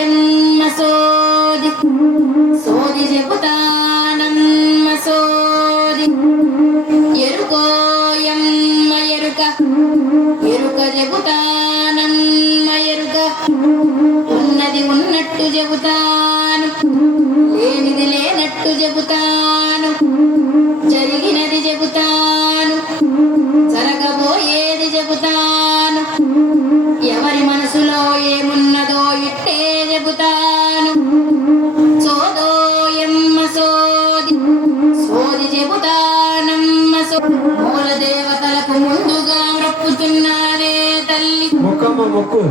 ఎమ్మ సోది సోది చెబుతానమ్మ సోది ఎరుకోయమ్మ ఎరుక ఎరుక చెబుతానమ్మ ఎరుక ఉన్నది ఉన్నట్టు చెబుతాను లేనిది లేనట్టు చెబుతాను జరిగినది చెబుతాను జరగబోయేది చెబుతాను ఎవరి మనసులో ఏమున్నదో ఇట్టే చెబుతాను సోదోయమ్మ సోది సోది చెబుతానమ్మ సోది మూల దేవతలకు ముందుగా మొక్కుతున్నానే తల్లి మొక్కు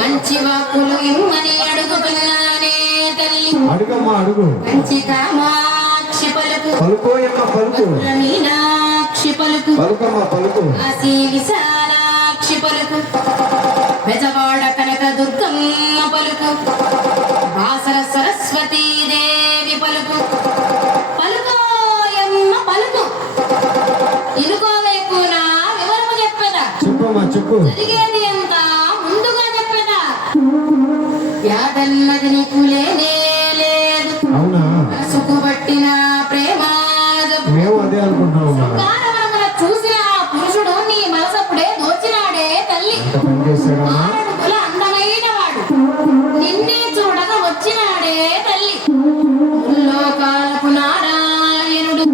మంచి వాక్కులు ఇమ్మని అడుగుతున్నానే తల్లి అడుగమ్మా అడుగు మంచి కామాక్షి పలుకు పలుకోయమ్మ పలుకు మీనాక్షి పలుకు పలుకమ్మ పలుకు కాశీ విశాలాక్షి పలుకు బెజవాడ కనక దుర్గమ్మ పలుకు బాసర సరస్వతీ దేవి పలుకు పలుకోయమ్మ పలుకు ఇనుకోవేకునా వివరము చెప్పదా చెప్పమ్మా చెప్పు జరిగేది ఎంత ముందుగా చెప్పదా వ్యాధన్నది నీకు లేనే లేదు అవునా మనసుకు పట్టిన ప్రేమ మేము అదే అనుకుంటున్నామమ్మా చూసిన ఆ పురుషుడు నీ మనసప్పుడే దోచినాడే తల్లి ఆరడుగుల అందమైన వాడు నిన్నే చూడగా వచ్చినాడే తల్లి ముల్లోకాలకు నారాయణుడు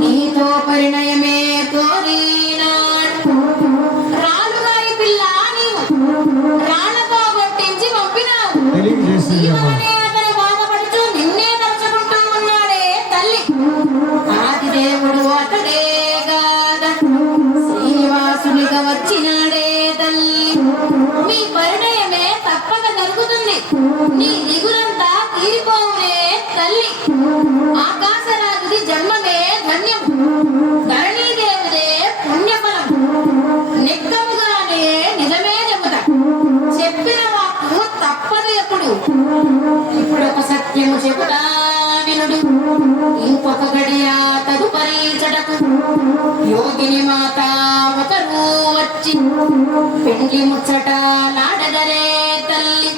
నీతో పరిణయమే కోరినాడు రాలుగారి పిల్ల నీవు రాళ్ళతో కొట్టించి పంపినావు అతను బాధపడుతూ నిన్నే తలుచుకుంటూ ఉన్నాడే తల్లి ఆది దేవుడు అతడే గాద శ్రీనివాసునిగా వచ్చినాడే తల్లి మీ పరిణయమే తప్పక జరుగుతుంది నీ దిగులంతా తీరిపోవునే తల్లి ఆకాశరాజుది జన్మమే ధన్యం ధరణీదేవుదే పుణ్యఫలం నిక్కముగానే నిజమే చెబుతా చెప్పిన వాక్కు తప్పదు ఎప్పుడు ఇప్పుడు ఒక సత్యము చెబుతా వినుడు ఇంకొక గడియ తదుపరి చెడకు యోగిని మాత ఒకరు వచ్చి పెండ్లి ముచ్చట నాడగరే తల్లి